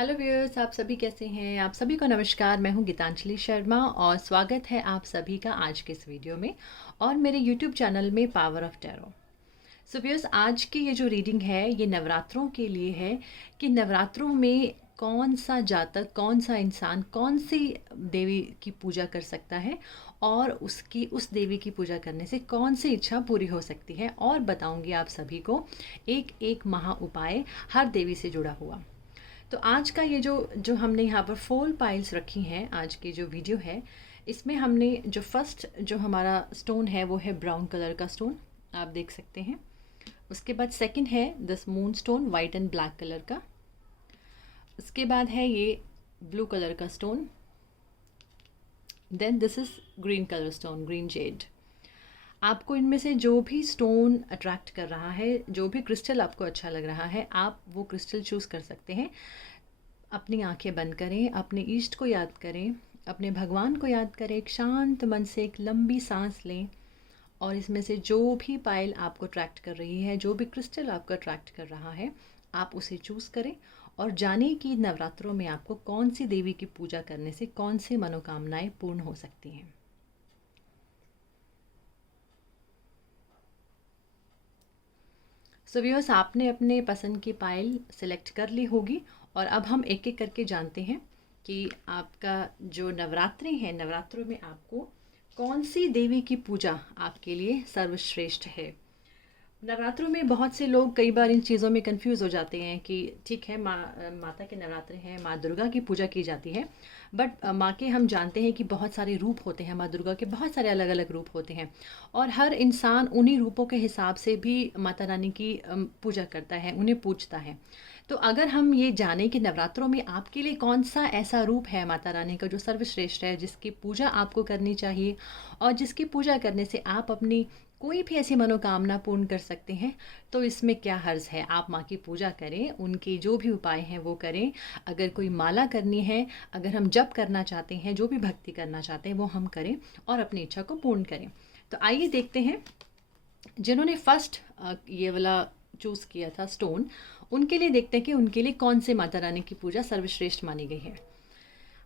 Hello viewers, आप सभी कैसे हैं। आप सभी को नमस्कार। मैं हूं गीतांजलि शर्मा और स्वागत है आप सभी का आज के इस वीडियो में और मेरे यूट्यूब चैनल में power of tarot. So viewers, आज की ये जो रीडिंग है ये नवरात्रों के लिए है कि नवरात्रों में कौन सा जातक, कौन सा इंसान, कौन सी देवी की पूजा कर सकता है और उसकी उस देवी की पूजा करने से कौन सी इच्छा पूरी हो सकती है। और बताऊंगी आप सभी को एक एक महा उपाय हर देवी से जुड़ा हुआ। तो आज का ये जो जो हमने यहाँ पर 4 पाइल्स रखी हैं, आज की जो वीडियो है इसमें हमने जो फर्स्ट जो हमारा स्टोन है वो है ब्राउन कलर का स्टोन, आप देख सकते हैं। उसके बाद सेकंड है this moon stone, white and black colour का। उसके बाद है ये ब्लू कलर का stone. Then this is green colour stone, green jade. आपको इनमें से जो भी स्टोन अट्रैक्ट कर रहा है, जो भी क्रिस्टल आपको अच्छा लग रहा है, आप वो क्रिस्टल चूज़ कर सकते हैं। अपनी आंखें बंद करें, अपने ईष्ट को याद करें, अपने भगवान को याद करें, एक शांत मन से एक लंबी सांस लें और इसमें से जो भी पायल आपको अट्रैक्ट कर रही है, जो भी क्रिस्टल आपको अट्रैक्ट कर रहा है, आप उसे चूज़ करें और जाने कि नवरात्रों में आपको कौन सी देवी की पूजा करने से कौन सी मनोकामनाएं पूर्ण हो सकती हैं। सो व्यूअर्स, आपने अपने पसंद की पायल सिलेक्ट कर ली होगी और अब हम एक एक करके जानते हैं कि आपका जो नवरात्रि है, नवरात्रों में आपको कौन सी देवी की पूजा आपके लिए सर्वश्रेष्ठ है। नवरात्रों में बहुत से लोग कई बार इन चीज़ों में कंफ्यूज हो जाते हैं कि ठीक है, माता के नवरात्रे हैं, माँ दुर्गा की पूजा की जाती है, बट माँ के हम जानते हैं कि बहुत सारे रूप होते हैं, माँ दुर्गा के बहुत सारे अलग अलग रूप होते हैं और हर इंसान उन्हीं रूपों के हिसाब से भी माता रानी की पूजा करता है, उन्हें पूजता है। तो अगर हम ये जानें कि नवरात्रों में आपके लिए कौन सा ऐसा रूप है माता रानी का जो सर्वश्रेष्ठ है, जिसकी पूजा आपको करनी चाहिए और जिसकी पूजा करने से आप अपनी कोई भी ऐसी मनोकामना पूर्ण कर सकते हैं, तो इसमें क्या हर्ज है। आप माँ की पूजा करें, उनके जो भी उपाय हैं वो करें। अगर कोई माला करनी है, अगर हम जप करना चाहते हैं, जो भी भक्ति करना चाहते हैं वो हम करें और अपनी इच्छा को पूर्ण करें। तो आइए देखते हैं जिन्होंने फर्स्ट ये वाला चूज़ किया था स्टोन, उनके लिए देखते हैं कि उनके लिए कौन से माता रानी की पूजा सर्वश्रेष्ठ मानी गई है।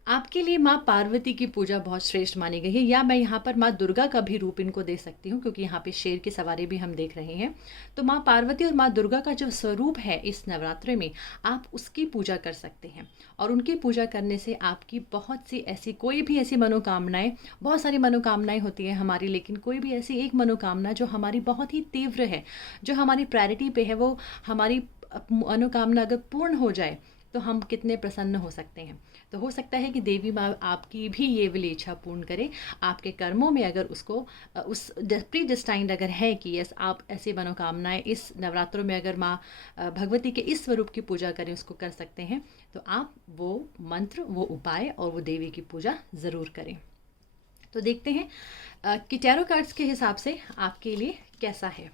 आपके लिए माँ पार्वती की पूजा बहुत श्रेष्ठ मानी गई है, या मैं यहाँ पर माँ दुर्गा का भी रूप इनको दे सकती हूँ क्योंकि यहाँ पे शेर की सवारी भी हम देख रहे हैं। तो माँ पार्वती और माँ दुर्गा का जो स्वरूप है इस नवरात्रि में, आप उसकी पूजा कर सकते हैं और उनकी पूजा करने से आपकी बहुत सी ऐसी, कोई भी ऐसी मनोकामनाएं, बहुत सारी मनोकामनाएं होती हैं हमारी, लेकिन कोई भी ऐसी एक मनोकामना जो हमारी बहुत ही तीव्र है, जो हमारी प्रायोरिटी पे है, वो हमारी मनोकामना अगर पूर्ण हो जाए तो हम कितने प्रसन्न हो सकते हैं। तो हो सकता है कि देवी माँ आपकी भी ये वाली इच्छा पूर्ण करे। आपके कर्मों में अगर उसको उस प्री डिस्टाइंड अगर है कि यस, आप ऐसी मनोकामनाएं इस नवरात्रों में अगर माँ भगवती के इस स्वरूप की पूजा करें, उसको कर सकते हैं, तो आप वो मंत्र, वो उपाय और वो देवी की पूजा ज़रूर करें। तो देखते हैं कि टैरो कार्ड्स के हिसाब से आपके लिए कैसा है।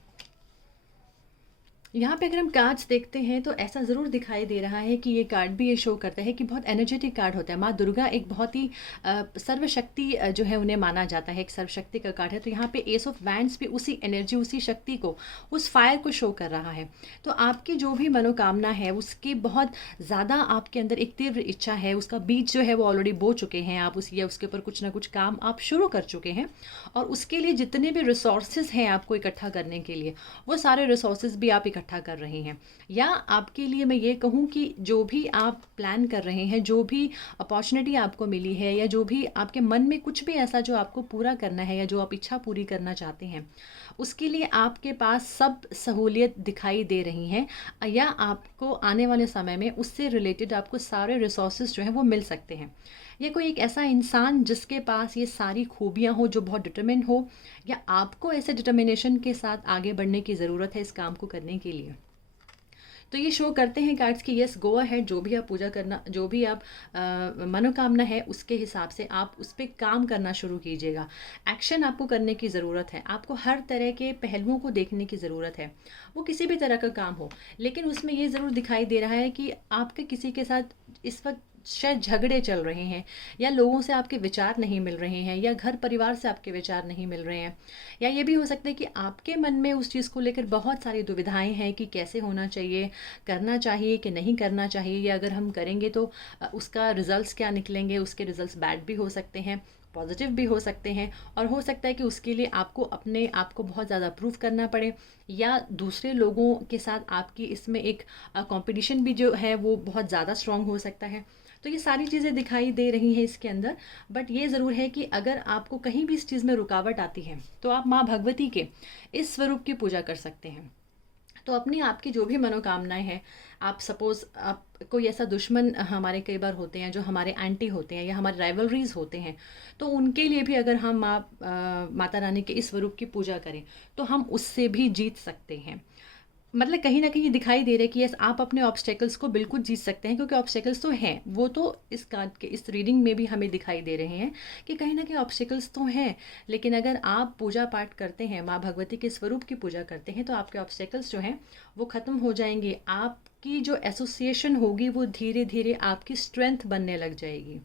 यहाँ पे अगर हम कार्ड्स देखते हैं तो ऐसा ज़रूर दिखाई दे रहा है कि ये कार्ड भी ये शो करता है कि बहुत एनर्जेटिक कार्ड होता है। माँ दुर्गा एक बहुत ही सर्वशक्ति जो है उन्हें माना जाता है, एक सर्वशक्ति का कार्ड है। तो यहाँ पे एस ऑफ वैंड्स भी उसी एनर्जी, उसी शक्ति को, उस फायर को शो कर रहा है। तो आपकी जो भी मनोकामना है उसकी बहुत ज़्यादा आपके अंदर एक तीव्र इच्छा है, उसका बीज जो है वो ऑलरेडी बो चुके हैं आप, उस या उसके ऊपर कुछ ना कुछ काम आप शुरू कर चुके हैं और उसके लिए जितने भी रिसोर्सेज हैं आपको इकट्ठा करने के लिए, वो सारे रिसोर्सेज भी आप इकट्ठा कर रहे हैं। या आपके लिए मैं ये कहूँ कि जो भी आप प्लान कर रहे हैं, जो भी अपॉर्चुनिटी आपको मिली है, या जो भी आपके मन में कुछ भी ऐसा जो आपको पूरा करना है या जो आप इच्छा पूरी करना चाहते हैं, उसके लिए आपके पास सब सहूलियत दिखाई दे रही हैं या आपको आने वाले समय में उससे रिलेटेड आपको सारे रिसोर्सेज जो हैं वो मिल सकते हैं। या कोई एक ऐसा इंसान जिसके पास ये सारी खूबियाँ हो, जो बहुत डिटरमिन हो, या आपको ऐसे डिटर्मिनेशन के साथ आगे बढ़ने की ज़रूरत है इस काम को करने के लिए। तो ये शो करते हैं कार्ड्स की यस, गो अहेड, जो भी आप पूजा करना, जो भी आप मनोकामना है उसके हिसाब से आप उस पर काम करना शुरू कीजिएगा। एक्शन आपको करने की ज़रूरत है, आपको हर तरह के पहलुओं को देखने की ज़रूरत है, वो किसी भी तरह का काम हो। लेकिन उसमें ये ज़रूर दिखाई दे रहा है कि आपके किसी के साथ इस वक्त शायद झगड़े चल रहे हैं, या लोगों से आपके विचार नहीं मिल रहे हैं, या घर परिवार से आपके विचार नहीं मिल रहे हैं, या ये भी हो सकता है कि आपके मन में उस चीज़ को लेकर बहुत सारी दुविधाएं हैं कि कैसे होना चाहिए, करना चाहिए कि नहीं करना चाहिए, या अगर हम करेंगे तो उसका रिजल्ट्स क्या निकलेंगे, उसके रिजल्ट्स बैड भी हो सकते हैं, पॉजिटिव भी हो सकते हैं, और हो सकता है कि उसके लिए आपको अपने आप को बहुत ज़्यादा प्रूव करना पड़े, या दूसरे लोगों के साथ आपकी इसमें एक कंपटीशन भी जो है वो बहुत ज़्यादा स्ट्रांग हो सकता है। तो ये सारी चीज़ें दिखाई दे रही हैं इसके अंदर। बट ये ज़रूर है कि अगर आपको कहीं भी इस चीज़ में रुकावट आती है तो आप माँ भगवती के इस स्वरूप की पूजा कर सकते हैं। तो अपनी आपकी जो भी मनोकामनाएं हैं, आप सपोज़ आप कोई ऐसा दुश्मन हमारे कई बार होते हैं जो हमारे एंटी होते हैं या हमारे राइवलरीज होते हैं, तो उनके लिए भी अगर हम माता रानी के इस स्वरूप की पूजा करें तो हम उससे भी जीत सकते हैं। मतलब कहीं ना कहीं दिखाई दे रहा है कि यस, आप अपने ऑब्स्टेकल्स को बिल्कुल जीत सकते हैं, क्योंकि ऑब्स्टेकल्स तो हैं, वो तो इस कार्ड के इस रीडिंग में भी हमें दिखाई दे रहे हैं कि कहीं ना कहीं ऑब्स्टेकल्स तो हैं। लेकिन अगर आप पूजा पाठ करते हैं, माँ भगवती के स्वरूप की पूजा करते हैं, तो आपके ऑब्स्टेकल्स जो हैं वो ख़त्म हो जाएंगे। आपकी जो एसोसिएशन होगी वो धीरे धीरे आपकी स्ट्रेंथ बनने लग जाएगी।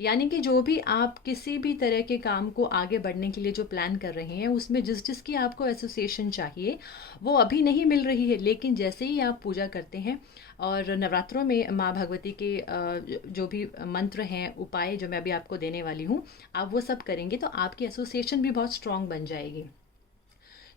यानी कि जो भी आप किसी भी तरह के काम को आगे बढ़ने के लिए जो प्लान कर रहे हैं, उसमें जिस जिसकी आपको एसोसिएशन चाहिए वो अभी नहीं मिल रही है, लेकिन जैसे ही आप पूजा करते हैं और नवरात्रों में माँ भगवती के जो भी मंत्र हैं, उपाय जो मैं अभी आपको देने वाली हूँ, आप वो सब करेंगे तो आपकी एसोसिएशन भी बहुत स्ट्रांग बन जाएगी।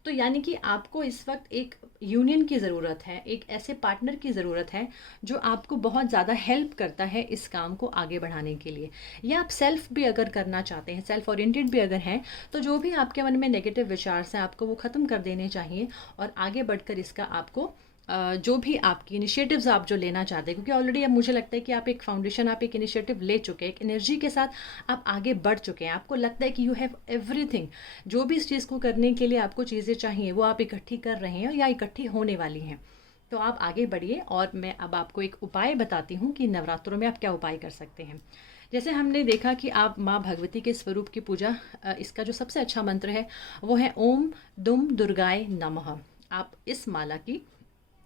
तो यानी कि आपको इस वक्त एक यूनियन की ज़रूरत है, एक ऐसे पार्टनर की ज़रूरत है जो आपको बहुत ज़्यादा हेल्प करता है इस काम को आगे बढ़ाने के लिए। या आप सेल्फ भी अगर करना चाहते हैं, सेल्फ ओरिएंटेड भी अगर हैं, तो जो भी आपके मन में नेगेटिव विचार हैं आपको वो ख़त्म कर देने चाहिए, और आगे बढ़कर इसका आपको जो भी आपकी इनिशिएटिव्स आप जो लेना चाहते हैं, क्योंकि ऑलरेडी अब मुझे लगता है कि आप एक फाउंडेशन, आप एक इनिशिएटिव ले चुके हैं, एक एनर्जी के साथ आप आगे बढ़ चुके हैं, आपको लगता है कि यू हैव एवरीथिंग, जो भी इस चीज़ को करने के लिए आपको चीज़ें चाहिए वो आप इकट्ठी कर रहे हैं या इकट्ठी होने वाली हैं। तो आप आगे बढ़िए, और मैं अब आपको एक उपाय बताती हूँ कि नवरात्रों में आप क्या उपाय कर सकते हैं। जैसे हमने देखा कि आप माँ भगवती के स्वरूप की पूजा, इसका जो सबसे अच्छा मंत्र है वो है ओम दुम दुर्गाय नमः। आप इस माला की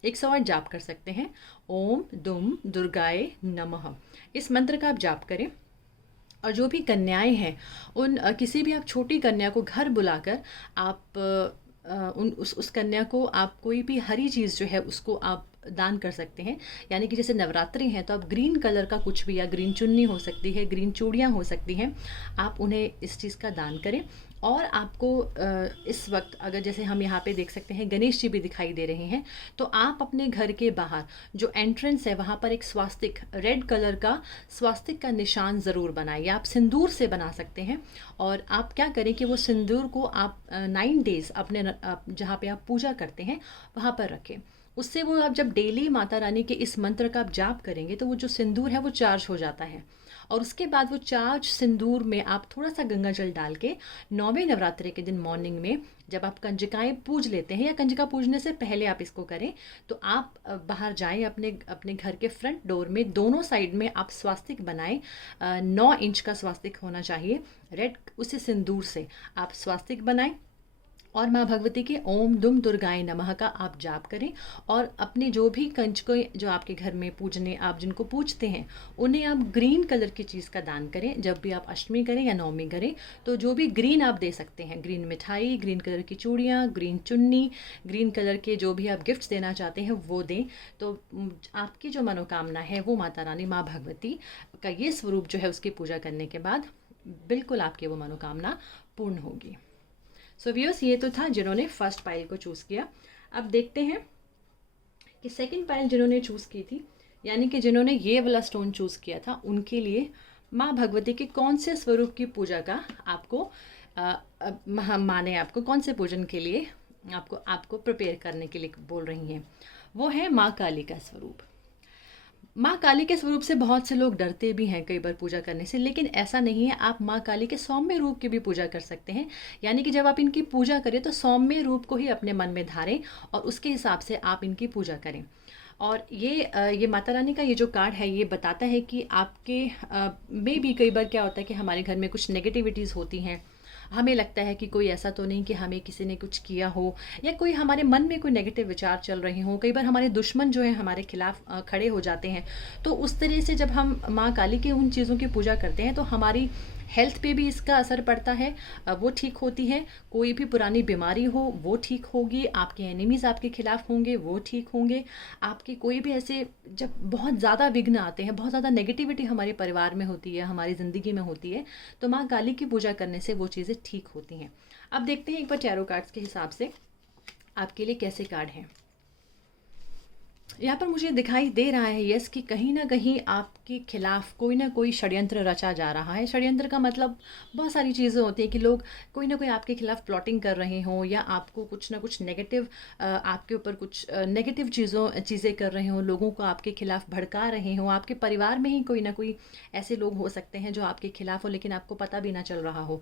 108 जाप कर सकते हैं, ओम दुम दुर्गाय नमः। इस मंत्र का आप जाप करें, और जो भी कन्याएं हैं उन किसी भी आप छोटी कन्या को घर बुलाकर आप उन उस कन्या को आप कोई भी हरी चीज़ जो है उसको आप दान कर सकते हैं। यानी कि जैसे नवरात्रि हैं तो आप ग्रीन कलर का कुछ भी, या ग्रीन चुन्नी हो सकती है, ग्रीन चूड़ियाँ हो सकती हैं, आप उन्हें इस चीज़ का दान करें। और आपको इस वक्त अगर जैसे हम यहाँ पे देख सकते हैं गणेश जी भी दिखाई दे रहे हैं, तो आप अपने घर के बाहर जो एंट्रेंस है वहाँ पर एक स्वास्तिक, रेड कलर का स्वास्तिक का निशान ज़रूर बनाइए। आप सिंदूर से बना सकते हैं, और आप क्या करें कि वो सिंदूर को आप 9 डेज़ अपने जहाँ पे आप पूजा करते हैं वहाँ पर रखें। उससे वो आप जब डेली माता रानी के इस मंत्र का आप जाप करेंगे तो वो जो सिंदूर है वो चार्ज हो जाता है, और उसके बाद वो चार्ज सिंदूर में आप थोड़ा सा गंगा जल डाल के 9वें नवरात्रि के दिन मॉर्निंग में जब आप कंजकाएं पूज लेते हैं, या कंजका पूजने से पहले आप इसको करें, तो आप बाहर जाएं, अपने अपने घर के फ्रंट डोर में दोनों साइड में आप स्वास्तिक बनाएं। 9 इंच का स्वास्तिक होना चाहिए, रेड, उसे सिंदूर से आप स्वास्तिक बनाएं, और माँ भगवती के ओम दुम दुर्गाय नमः का आप जाप करें। और अपने जो भी कंजकें जो आपके घर में पूजने, आप जिनको पूजते हैं, उन्हें आप ग्रीन कलर की चीज़ का दान करें। जब भी आप अष्टमी करें या नवमी करें तो जो भी ग्रीन आप दे सकते हैं, ग्रीन मिठाई, ग्रीन कलर की चूड़ियाँ, ग्रीन चुन्नी, ग्रीन कलर के जो भी आप गिफ्ट्स देना चाहते हैं वो दें। तो आपकी जो मनोकामना है वो माता रानी, माँ भगवती का ये स्वरूप जो है उसकी पूजा करने के बाद बिल्कुल आपकी वो मनोकामना पूर्ण होगी। सो व्यूअर्स, ये तो था जिन्होंने फर्स्ट पाइल को चूज़ किया। अब देखते हैं कि सेकंड पाइल जिन्होंने चूज़ की थी, यानी कि जिन्होंने ये वाला स्टोन चूज़ किया था, उनके लिए माँ भगवती के कौन से स्वरूप की पूजा का आपको माने, आपको कौन से पूजन के लिए आपको प्रिपेयर करने के लिए बोल रही हैं, वो है माँ काली का स्वरूप। माँ काली के स्वरूप से बहुत से लोग डरते भी हैं कई बार पूजा करने से, लेकिन ऐसा नहीं है। आप माँ काली के सौम्य रूप की भी पूजा कर सकते हैं। यानी कि जब आप इनकी पूजा करें तो सौम्य रूप को ही अपने मन में धारें और उसके हिसाब से आप इनकी पूजा करें। और ये माता रानी का ये जो कार्ड है ये बताता है कि आपके में भी कई बार क्या होता है कि हमारे घर में कुछ नेगेटिविटीज़ होती हैं, हमें लगता है कि कोई ऐसा तो नहीं कि हमें किसी ने कुछ किया हो, या कोई हमारे मन में कोई नेगेटिव विचार चल रहे हों। कई बार हमारे दुश्मन जो है हमारे खिलाफ खड़े हो जाते हैं। तो उस तरह से जब हम माँ काली की उन चीज़ों की पूजा करते हैं तो हमारी हेल्थ पे भी इसका असर पड़ता है, वो ठीक होती है। कोई भी पुरानी बीमारी हो वो ठीक होगी, आपके एनिमीज़ आपके खिलाफ होंगे वो ठीक होंगे। आपके कोई भी ऐसे जब बहुत ज़्यादा विघ्न आते हैं, बहुत ज़्यादा नेगेटिविटी हमारे परिवार में होती है, हमारी ज़िंदगी में होती है, तो माँ काली की पूजा करने से वो चीज़ें ठीक होती हैं। अब देखते हैं एक बार टैरो कार्ड्स के हिसाब से आपके लिए कैसे कार्ड हैं। यहाँ पर मुझे दिखाई दे रहा है यस कि कहीं ना कहीं आपके खिलाफ कोई ना कोई षड्यंत्र रचा जा रहा है। षड्यंत्र का मतलब बहुत सारी चीज़ें होती हैं कि लोग कोई ना कोई आपके खिलाफ प्लॉटिंग कर रहे हों, या आपको कुछ ना कुछ नेगेटिव, आपके ऊपर कुछ नेगेटिव चीज़ें कर रहे हों, लोगों को आपके खिलाफ भड़का रहे हों। आपके परिवार में ही कोई ना कोई ऐसे लोग हो सकते हैं जो आपके खिलाफ हो, लेकिन आपको पता भी ना चल रहा हो।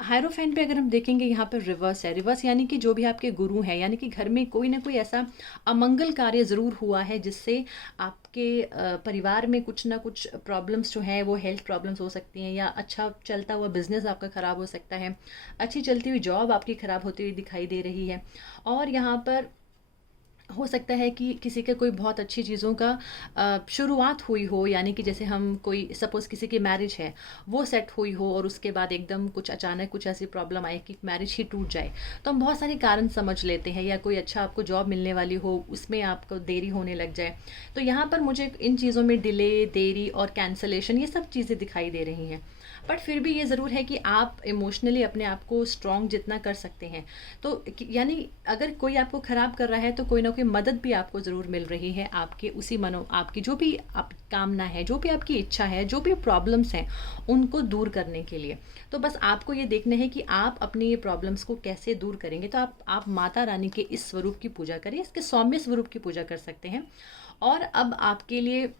हायरोफेंट पे अगर हम देखेंगे यहाँ पर रिवर्स है। रिवर्स यानी कि जो भी आपके गुरु हैं, यानी कि घर में कोई ना कोई ऐसा अमंगल कार्य ज़रूर हुआ है जिससे आपके परिवार में कुछ ना कुछ प्रॉब्लम्स जो हैं वो हेल्थ प्रॉब्लम्स हो सकती हैं, या अच्छा चलता हुआ बिजनेस आपका ख़राब हो सकता है, अच्छी चलती हुई जॉब आपकी ख़राब होती हुई दिखाई दे रही है। और यहाँ पर हो सकता है कि किसी के कोई बहुत अच्छी चीज़ों का शुरुआत हुई हो, यानी कि जैसे हम कोई सपोज़ किसी की मैरिज है वो सेट हुई हो और उसके बाद एकदम कुछ अचानक कुछ ऐसी प्रॉब्लम आए कि मैरिज ही टूट जाए। तो हम बहुत सारे कारण समझ लेते हैं, या कोई अच्छा आपको जॉब मिलने वाली हो उसमें आपको देरी होने लग जाए। तो यहाँ पर मुझे इन चीज़ों में डिले, देरी और कैंसलेशन ये सब चीज़ें दिखाई दे रही हैं। बट फिर भी ये ज़रूर है कि आप इमोशनली अपने आप को स्ट्रॉन्ग जितना कर सकते हैं। तो यानी अगर कोई आपको ख़राब कर रहा है तो कोई ना कोई मदद भी आपको ज़रूर मिल रही है, आपके उसी आपकी जो भी आप कामना है, जो भी आपकी इच्छा है, जो भी प्रॉब्लम्स हैं उनको दूर करने के लिए। तो बस आपको ये देखना है कि आप अपनी ये प्रॉब्लम्स को कैसे दूर करेंगे। तो आप माता रानी के इस स्वरूप की पूजा करें, इसके सौम्य स्वरूप की पूजा कर सकते हैं। और अब आपके लिए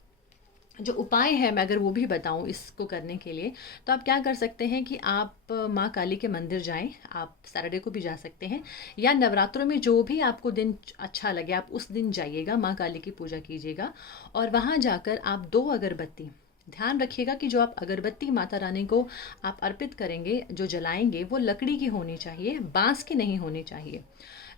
जो उपाय है मैं अगर वो भी बताऊं इसको करने के लिए, तो आप क्या कर सकते हैं कि आप माँ काली के मंदिर जाएं। आप सैटरडे को भी जा सकते हैं, या नवरात्रों में जो भी आपको दिन अच्छा लगे आप उस दिन जाइएगा, माँ काली की पूजा कीजिएगा। और वहाँ जाकर आप 2 अगरबत्ती, ध्यान रखिएगा कि जो आप अगरबत्ती माता रानी को आप अर्पित करेंगे, जो जलाएंगे, वो लकड़ी की होनी चाहिए, बांस की नहीं होनी चाहिए।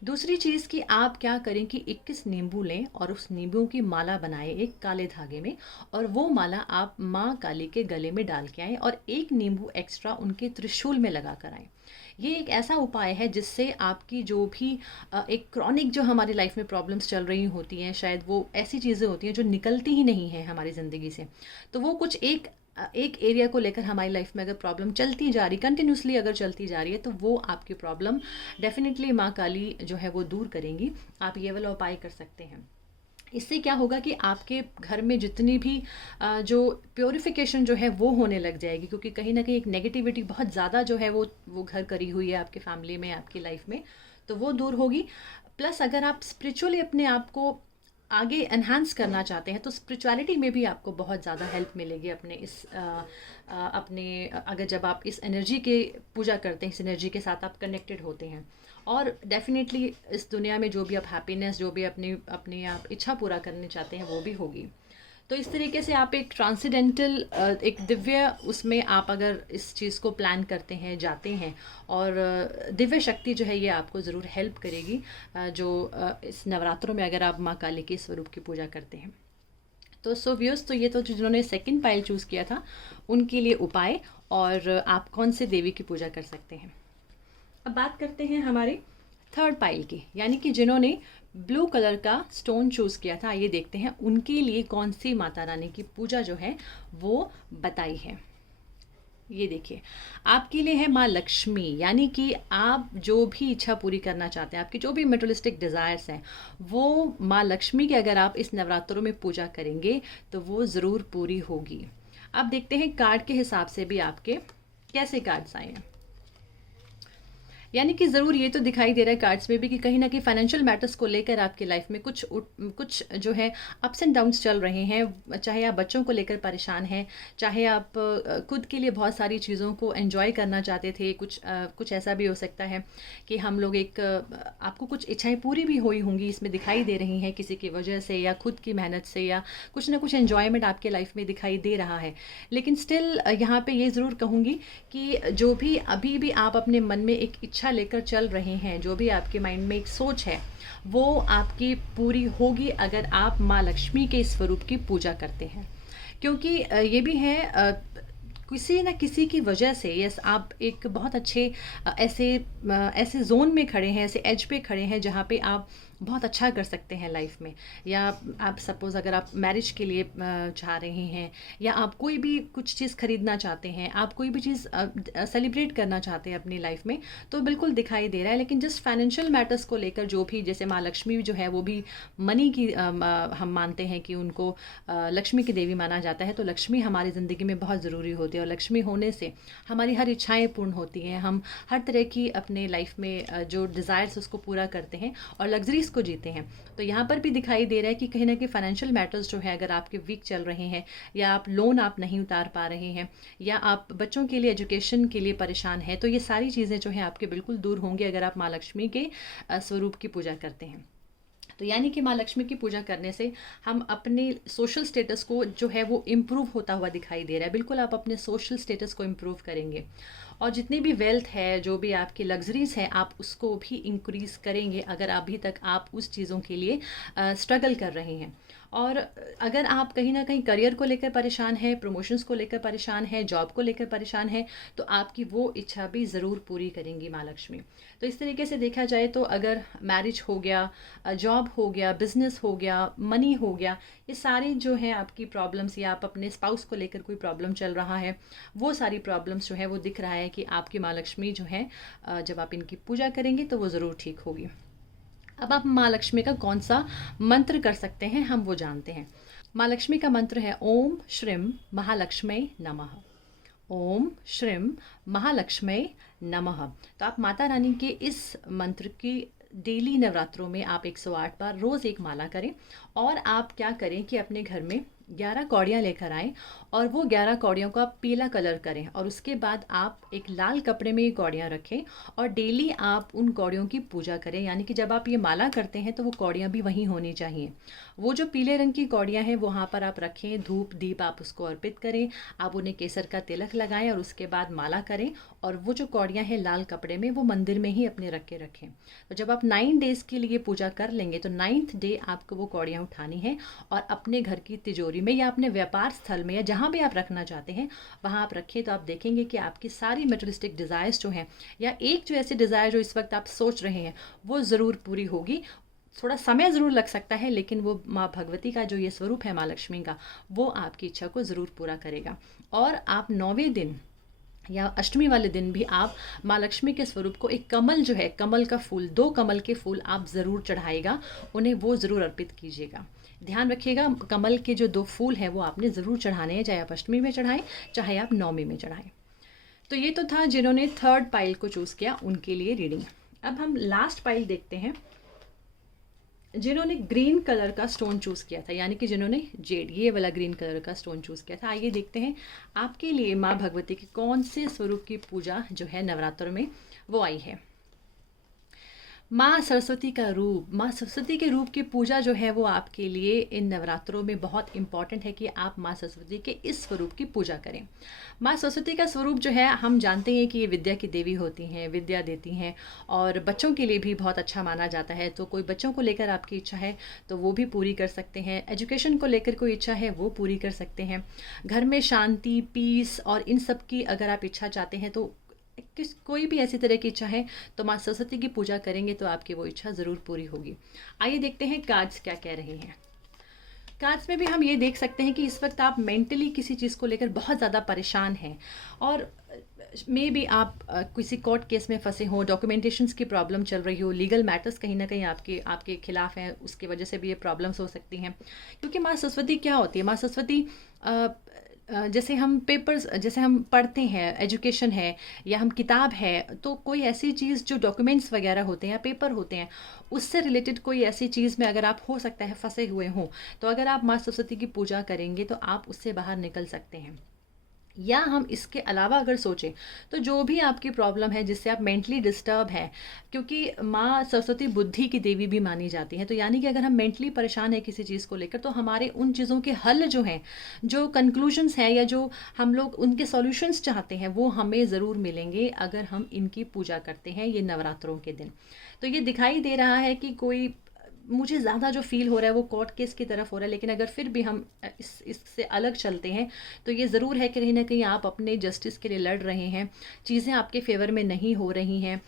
दूसरी चीज़ कि आप क्या करें कि 21 नींबू लें और उस नींबू की माला बनाएं एक काले धागे में, और वो माला आप माँ काली के गले में डाल के आएँ, और एक नींबू एक्स्ट्रा उनके त्रिशूल में लगा कर आएँ। ये एक ऐसा उपाय है जिससे आपकी जो भी एक क्रॉनिक जो हमारी लाइफ में प्रॉब्लम्स चल रही होती हैं, शायद वो ऐसी चीज़ें होती हैं जो निकलती ही नहीं हैं हमारी ज़िंदगी से, तो वो कुछ एक एरिया को लेकर हमारी लाइफ में अगर प्रॉब्लम चलती जा रही, कंटिन्यूसली अगर चलती जा रही है, तो वो आपकी प्रॉब्लम डेफिनेटली माँ काली जो है वो दूर करेंगी। आप ये वाला उपाय कर सकते हैं। इससे क्या होगा कि आपके घर में जितनी भी जो प्योरिफिकेशन जो है वो होने लग जाएगी, क्योंकि कहीं ना कहीं एक नेगेटिविटी बहुत ज़्यादा जो है वो घर करी हुई है आपके फैमिली में, आपकी लाइफ में, तो वो दूर होगी। प्लस अगर आप स्पिरिचुअली अपने आप को आगे एनहांस करना चाहते हैं तो स्पिरिचुअलिटी में भी आपको बहुत ज़्यादा हेल्प मिलेगी अपने अगर जब आप इस एनर्जी के पूजा करते हैं, इस एनर्जी के साथ आप कनेक्टेड होते हैं। और डेफिनेटली इस दुनिया में जो भी आप हैप्पीनेस, जो भी अपनी आप इच्छा पूरा करने चाहते हैं वो भी होगी। तो इस तरीके से आप एक ट्रांसेंडेंटल, एक दिव्य, उसमें आप अगर इस चीज़ को प्लान करते हैं, जाते हैं, और दिव्य शक्ति जो है ये आपको ज़रूर हेल्प करेगी, जो इस नवरात्रों में अगर आप माँ काली के स्वरूप की पूजा करते हैं। तो सो व्यूअर्स, तो ये तो जिन्होंने सेकंड पाइल चूज़ किया था उनके लिए उपाय, और आप कौन से देवी की पूजा कर सकते हैं। अब बात करते हैं हमारे थर्ड पाइल की, यानी कि जिन्होंने ब्लू कलर का स्टोन चूज़ किया था। आइए देखते हैं उनके लिए कौन सी माता रानी की पूजा जो है वो बताई है। ये देखिए, आपके लिए है माँ लक्ष्मी, यानी कि आप जो भी इच्छा पूरी करना चाहते हैं, आपकी जो भी मेटेरियलिस्टिक डिज़ायर्स हैं, वो माँ लक्ष्मी की अगर आप इस नवरात्रों में पूजा करेंगे तो वो ज़रूर पूरी होगी। अब देखते हैं कार्ड के हिसाब से भी आपके कैसे कार्ड्स आए हैं। यानी कि ज़रूर ये तो दिखाई दे रहा है कार्ड्स में भी कि कहीं न कहीं फाइनेंशियल मैटर्स को लेकर आपकी लाइफ में कुछ जो है अप्स एंड डाउन्स चल रहे हैं। चाहे आप बच्चों को लेकर परेशान हैं, चाहे आप खुद के लिए बहुत सारी चीज़ों को एन्जॉय करना चाहते थे। कुछ ऐसा भी हो सकता है कि हम लोग आपको कुछ इच्छाएँ पूरी भी हुई होंगी, इसमें दिखाई दे रही हैं किसी की वजह से या खुद की मेहनत से, या कुछ ना कुछ एन्जॉयमेंट आपके लाइफ में दिखाई दे रहा है। लेकिन स्टिल यहाँ पे ये ज़रूर कहूँगी कि जो भी अभी भी आप अपने मन में एक इच्छा लेकर चल रहे हैं, जो भी आपके माइंड में एक सोच है, वो आपकी पूरी होगी अगर आप माँ लक्ष्मी के स्वरूप की पूजा करते हैं। क्योंकि ये भी है, किसी न किसी की वजह से यस आप एक बहुत अच्छे ऐसे ज़ोन में खड़े हैं, ऐसे एज पे खड़े हैं जहाँ पे आप बहुत अच्छा कर सकते हैं लाइफ में। या आप सपोज़ अगर आप मैरिज के लिए चाह रहे हैं, या आप कोई भी कुछ चीज़ खरीदना चाहते हैं, आप कोई भी चीज़ सेलिब्रेट करना चाहते हैं अपनी लाइफ में, तो बिल्कुल दिखाई दे रहा है। लेकिन जस्ट फाइनेंशियल मैटर्स को लेकर जो भी, जैसे माँ लक्ष्मी जो है वो भी मनी की हम मानते हैं कि उनको लक्ष्मी की देवी माना जाता है। तो लक्ष्मी हमारी ज़िंदगी में बहुत ज़रूरी होती है, और लक्ष्मी होने से हमारी हर इच्छाएँ पूर्ण होती हैं। हम हर तरह की अपने लाइफ में जो डिज़ायर्स उसको पूरा करते हैं और लग्जरीज को जीते हैं। तो यहाँ पर भी दिखाई दे रहा है कि कहीं ना कहीं फाइनेंशियल मैटर्स जो है, अगर आपके वीक चल रहे हैं, या आप लोन आप नहीं उतार पा रहे हैं, या आप बच्चों के लिए एजुकेशन के लिए परेशान हैं, तो ये सारी चीज़ें जो हैं आपके बिल्कुल दूर होंगी अगर आप माँ लक्ष्मी के स्वरूप की पूजा करते हैं। तो यानी कि माँ लक्ष्मी की पूजा करने से हम अपने सोशल स्टेटस को जो है वो इम्प्रूव होता हुआ दिखाई दे रहा है। बिल्कुल आप अपने सोशल स्टेटस को इम्प्रूव करेंगे, और जितनी भी वेल्थ है, जो भी आपकी लग्जरीज है, आप उसको भी इंक्रीज़ करेंगे अगर अभी तक आप उस चीज़ों के लिए स्ट्रगल कर रहे हैं। और अगर आप कहीं ना कहीं करियर को लेकर परेशान हैं, प्रमोशंस को लेकर परेशान हैं, जॉब को लेकर परेशान हैं, तो आपकी वो इच्छा भी ज़रूर पूरी करेंगी माँ लक्ष्मी। तो इस तरीके से देखा जाए तो अगर मैरिज हो गया, जॉब हो गया, बिजनेस हो गया, मनी हो गया, ये सारी जो है आपकी प्रॉब्लम्स, या आप अपने स्पाउस को लेकर कोई प्रॉब्लम चल रहा है, वो सारी प्रॉब्लम्स जो है वो दिख रहा है कि आपकी माँ लक्ष्मी जो है जब आप इनकी पूजा करेंगे तो वो ज़रूर ठीक होगी। अब आप माँ लक्ष्मी का कौन सा मंत्र कर सकते हैं, हम वो जानते हैं। माँ लक्ष्मी का मंत्र है ओम श्रीम महालक्ष्मी नमः। ओम श्रीम महालक्ष्मी नमः। तो आप माता रानी के इस मंत्र की डेली नवरात्रों में आप 108 बार रोज़ एक माला करें। और आप क्या करें कि अपने घर में 11 कौड़ियाँ लेकर आएँ, और वो 11 कौड़ियों को आप पीला कलर करें, और उसके बाद आप एक लाल कपड़े में ये कौड़ियाँ रखें, और डेली आप उन कौड़ियों की पूजा करें। यानी कि जब आप ये माला करते हैं तो वो कौड़ियाँ भी वहीं होनी चाहिए। वो जो पीले रंग की कौड़ियाँ हैं वहाँ पर आप रखें, धूप दीप आप उसको अर्पित करें, आप उन्हें केसर का तिलक लगाएं, और उसके बाद माला करें। और वो जो कौड़ियाँ हैं लाल कपड़े में, वो मंदिर में ही अपने रख के रखें। तो जब आप 9 डेज़ के लिए पूजा कर लेंगे तो 9th डे आपको वो कौड़ियाँ उठानी है, और अपने घर की तिजोरी में या अपने व्यापार स्थल में या जहाँ भी आप रखना चाहते हैं वहाँ आप रखें। तो आप देखेंगे कि आपकी सारी मटेरियलिस्टिक डिज़ायर्स जो हैं, या एक जो ऐसी डिज़ायर जो इस वक्त आप सोच रहे हैं, वो ज़रूर पूरी होगी। थोड़ा समय ज़रूर लग सकता है, लेकिन वो माँ भगवती का जो ये स्वरूप है माँ लक्ष्मी का, वो आपकी इच्छा को ज़रूर पूरा करेगा। और आप 9वें दिन या अष्टमी वाले दिन भी आप माँ लक्ष्मी के स्वरूप को एक कमल जो है, कमल का फूल, 2 कमल के फूल आप ज़रूर चढ़ाइएगा, उन्हें वो ज़रूर अर्पित कीजिएगा। ध्यान रखिएगा, कमल के जो 2 फूल हैं वो आपने ज़रूर चढ़ाने हैं, चाहे आप अष्टमी में चढ़ाएं, चाहे आप 9वीं में चढ़ाएं। तो ये तो था जिन्होंने 3rd पाइल को चूज़ किया उनके लिए रीडिंग। अब हम लास्ट पाइल देखते हैं, जिन्होंने ग्रीन कलर का स्टोन चूज़ किया था, यानी कि जिन्होंने जेड, ये वाला ग्रीन कलर का स्टोन चूज़ किया था। आइए देखते हैं आपके लिए माँ भगवती की कौन से स्वरूप की पूजा जो है नवरात्र में वो आई है। माँ सरस्वती का रूप, माँ सरस्वती के रूप की पूजा जो है वो आपके लिए इन नवरात्रों में बहुत इम्पॉर्टेंट है कि आप माँ सरस्वती के इस स्वरूप की पूजा करें। माँ सरस्वती का स्वरूप जो है, हम जानते हैं कि ये विद्या की देवी होती हैं, विद्या देती हैं, और बच्चों के लिए भी बहुत अच्छा माना जाता है। तो कोई बच्चों को लेकर आपकी इच्छा है तो वो भी पूरी कर सकते हैं, एजुकेशन को लेकर कोई इच्छा है वो पूरी कर सकते हैं, घर में शांति, पीस और इन सब की अगर आप इच्छा चाहते हैं, तो कोई भी ऐसी तरह की इच्छा है तो माँ सरस्वती की पूजा करेंगे तो आपकी वो इच्छा ज़रूर पूरी होगी। आइए देखते हैं कार्ड्स क्या कह रहे हैं। कार्ड्स में भी हम ये देख सकते हैं कि इस वक्त आप मेंटली किसी चीज़ को लेकर बहुत ज़्यादा परेशान हैं, और मे बी आप किसी कोर्ट केस में फंसे हो, डॉक्यूमेंटेशंस की प्रॉब्लम चल रही हो, लीगल मैटर्स कहीं ना कहीं आपके खिलाफ हैं, उसकी वजह से भी ये प्रॉब्लम्स हो सकती हैं। क्योंकि माँ सरस्वती क्या होती है, माँ सरस्वती जैसे हम पेपर्स जैसे हम पढ़ते हैं, एजुकेशन है या हम किताब है, तो कोई ऐसी चीज़ जो डॉक्यूमेंट्स वगैरह होते हैं या पेपर होते हैं, उससे रिलेटेड कोई ऐसी चीज़ में अगर आप हो सकता है फंसे हुए हों, तो अगर आप माँ सरस्वती की पूजा करेंगे तो आप उससे बाहर निकल सकते हैं। या हम इसके अलावा अगर सोचें तो जो भी आपकी प्रॉब्लम है जिससे आप मेंटली डिस्टर्ब हैं, क्योंकि माँ सरस्वती बुद्धि की देवी भी मानी जाती है, तो यानी कि अगर हम मेंटली परेशान है किसी चीज़ को लेकर, तो हमारे उन चीज़ों के हल जो हैं, जो कंक्लूजन्स हैं या जो हम लोग उनके सॉल्यूशंस चाहते हैं, वो हमें ज़रूर मिलेंगे अगर हम इनकी पूजा करते हैं ये नवरात्रों के दिन। तो ये दिखाई दे रहा है कि कोई मुझे ज़्यादा जो फ़ील हो रहा है वो कोर्ट केस की तरफ हो रहा है, लेकिन अगर फिर भी हम इससे अलग चलते हैं, तो ये ज़रूर है कि कहीं ना कहीं आप अपने जस्टिस के लिए लड़ रहे हैं, चीज़ें आपके फेवर में नहीं हो रही हैं,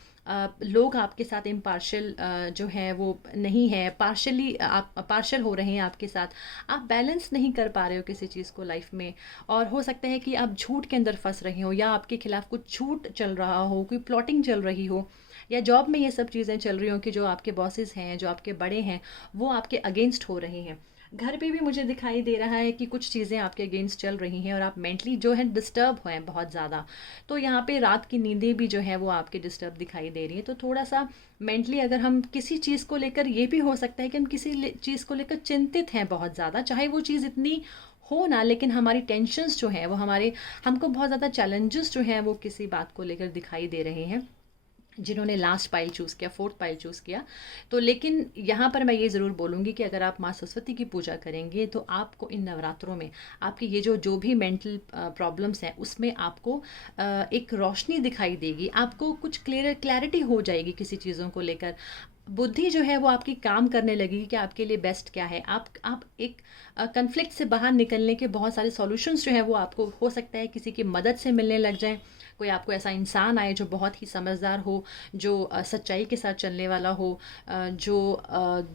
लोग आपके साथ इम्पार्शल जो है वो नहीं है, पार्शली आप पार्शल हो रहे हैं आपके साथ, आप बैलेंस नहीं कर पा रहे हो किसी चीज़ को लाइफ में, और हो सकता है कि आप झूठ के अंदर फंस रहे हो या आपके खिलाफ कुछ झूठ चल रहा हो, कोई प्लॉटिंग चल रही हो, या जॉब में ये सब चीज़ें चल रही हों कि जो आपके बॉसेस हैं, जो आपके बड़े हैं, वो आपके अगेंस्ट हो रही हैं। घर पे भी मुझे दिखाई दे रहा है कि कुछ चीज़ें आपके अगेंस्ट चल रही हैं और आप मेंटली जो है डिस्टर्ब हैं बहुत ज़्यादा। तो यहाँ पे रात की नींदें भी जो है वो आपके डिस्टर्ब दिखाई दे रही है। तो थोड़ा सा मेंटली अगर हम किसी चीज़ को लेकर, ये भी हो सकता है कि हम किसी चीज़ को लेकर चिंतित हैं बहुत ज़्यादा, चाहे वो चीज़ इतनी हो ना, लेकिन हमारी टेंशन्स जो हैं वो हमको बहुत ज़्यादा चैलेंजेस जो हैं वो किसी बात को लेकर दिखाई दे रहे हैं, जिन्होंने लास्ट पाइल चूज़ किया, फोर्थ पाइल चूज़ किया। तो लेकिन यहाँ पर मैं ये ज़रूर बोलूँगी कि अगर आप माँ सरस्वती की पूजा करेंगे तो आपको इन नवरात्रों में आपकी ये जो भी मेंटल प्रॉब्लम्स हैं उसमें आपको एक रोशनी दिखाई देगी, आपको कुछ क्लैरिटी हो जाएगी किसी चीज़ों को लेकर, बुद्धि जो है वो आपकी काम करने लगेगी कि आपके लिए बेस्ट क्या है। आप एक कन्फ्लिक्ट से बाहर निकलने के बहुत सारे सॉल्यूशंस जो हैं वो आपको हो सकता है किसी की मदद से मिलने लग जाएं, कोई आपको ऐसा इंसान आए जो बहुत ही समझदार हो, जो सच्चाई के साथ चलने वाला हो, जो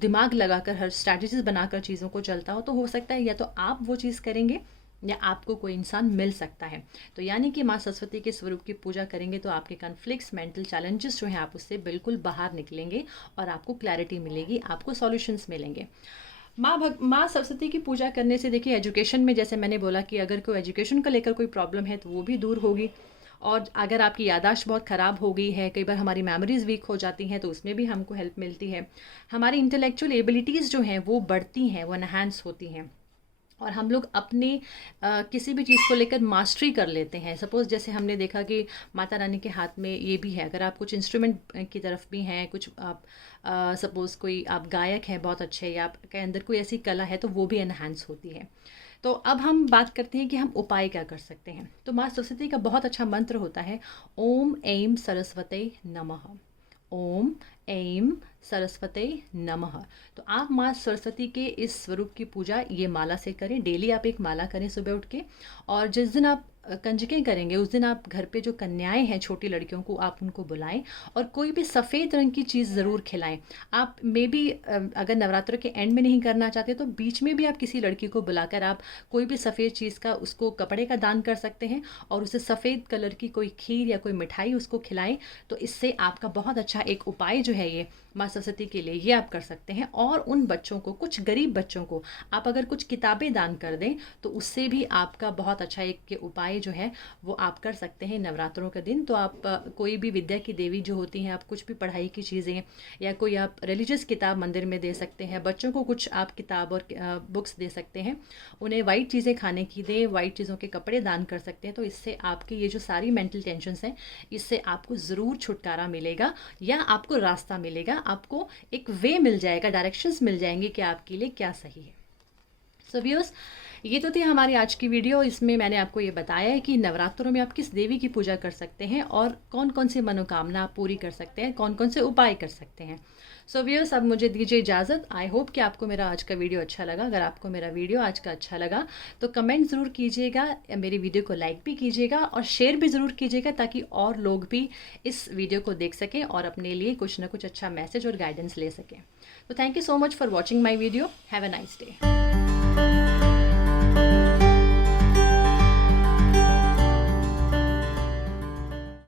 दिमाग लगाकर हर स्ट्रैटेजीज बनाकर चीज़ों को चलता हो, तो हो सकता है या तो आप वो चीज़ करेंगे या आपको कोई इंसान मिल सकता है। तो यानी कि माँ सरस्वती के स्वरूप की पूजा करेंगे तो आपके कॉन्फ्लिक्ट्स, मेंटल चैलेंजेस जो हैं आप उससे बिल्कुल बाहर निकलेंगे और आपको क्लैरिटी मिलेगी, आपको सॉल्यूशंस मिलेंगे। माँ सरस्वती की पूजा करने से देखिए एजुकेशन में, जैसे मैंने बोला कि अगर कोई एजुकेशन को लेकर कोई प्रॉब्लम है तो वो भी दूर होगी, और अगर आपकी याददाश्त बहुत ख़राब हो गई है, कई बार हमारी मेमोरीज़ वीक हो जाती हैं, तो उसमें भी हमको हेल्प मिलती है। हमारी इंटेलेक्चुअल एबिलिटीज़ जो हैं वो बढ़ती हैं, वो एनहांस होती हैं, और हम लोग अपने किसी भी चीज़ को लेकर मास्टरी कर लेते हैं। सपोज़ जैसे हमने देखा कि माता रानी के हाथ में ये भी है, अगर आप कुछ इंस्ट्रूमेंट की तरफ भी हैं, कुछ आप सपोज़ कोई आप गायक हैं बहुत अच्छे, या आपके अंदर कोई ऐसी कला है, तो वो भी एनहांस होती है। तो अब हम बात करते हैं कि हम उपाय क्या कर सकते हैं। तो माँ सरस्वती का बहुत अच्छा मंत्र होता है, ओम ऐं सरस्वते नमः। ओम ऐं सरस्वते नमः। तो आप माँ सरस्वती के इस स्वरूप की पूजा ये माला से करें, डेली आप एक माला करें सुबह उठ के, और जिस दिन आप कंजकें करेंगे उस दिन आप घर पे जो कन्याएं हैं, छोटी लड़कियों को, आप उनको बुलाएं और कोई भी सफ़ेद रंग की चीज़ ज़रूर खिलाएं। आप मे बी अगर नवरात्र के एंड में नहीं करना चाहते तो बीच में भी आप किसी लड़की को बुलाकर आप कोई भी सफ़ेद चीज़ का, उसको कपड़े का दान कर सकते हैं, और उसे सफ़ेद कलर की कोई खीर या कोई मिठाई उसको खिलाएं। तो इससे आपका बहुत अच्छा एक उपाय जो है ये माँ सरस्वती के लिए ये आप कर सकते हैं। और उन बच्चों को, कुछ गरीब बच्चों को आप अगर कुछ किताबें दान कर दें तो उससे भी आपका बहुत अच्छा एक उपाय जो है वो आप कर सकते हैं नवरात्रों का दिन। तो आप कोई भी विद्या की देवी जो होती हैं, आप कुछ भी पढ़ाई की चीज़ें या कोई आप रिलीजियस किताब मंदिर में दे सकते हैं, बच्चों को कुछ आप किताब और बुक्स दे सकते हैं, उन्हें वाइट चीज़ें खाने की दें, वाइट चीज़ों के कपड़े दान कर सकते हैं। तो इससे आपकी ये जो सारी मेंटल टेंशन्स हैं, इससे आपको ज़रूर छुटकारा मिलेगा या आपको रास्ता मिलेगा, आपको एक वे मिल जाएगा, डायरेक्शंस मिल जाएंगे कि आपके लिए क्या सही है। सो व्यूअर्स, ये तो थी हमारी आज की वीडियो। इसमें मैंने आपको ये बताया है कि नवरात्रों में आप किस देवी की पूजा कर सकते हैं और कौन कौन सी मनोकामना आप पूरी कर सकते हैं, कौन कौन से उपाय कर सकते हैं। सो व्यूअर्स, अब मुझे दीजिए इजाज़त। आई होप कि आपको मेरा आज का वीडियो अच्छा लगा। अगर आपको मेरा वीडियो आज का अच्छा लगा तो कमेंट ज़रूर कीजिएगा, मेरी वीडियो को लाइक भी कीजिएगा और शेयर भी ज़रूर कीजिएगा, ताकि और लोग भी इस वीडियो को देख सकें और अपने लिए कुछ ना कुछ अच्छा मैसेज और गाइडेंस ले सकें। तो thank you so much for watching my video. Have a nice day.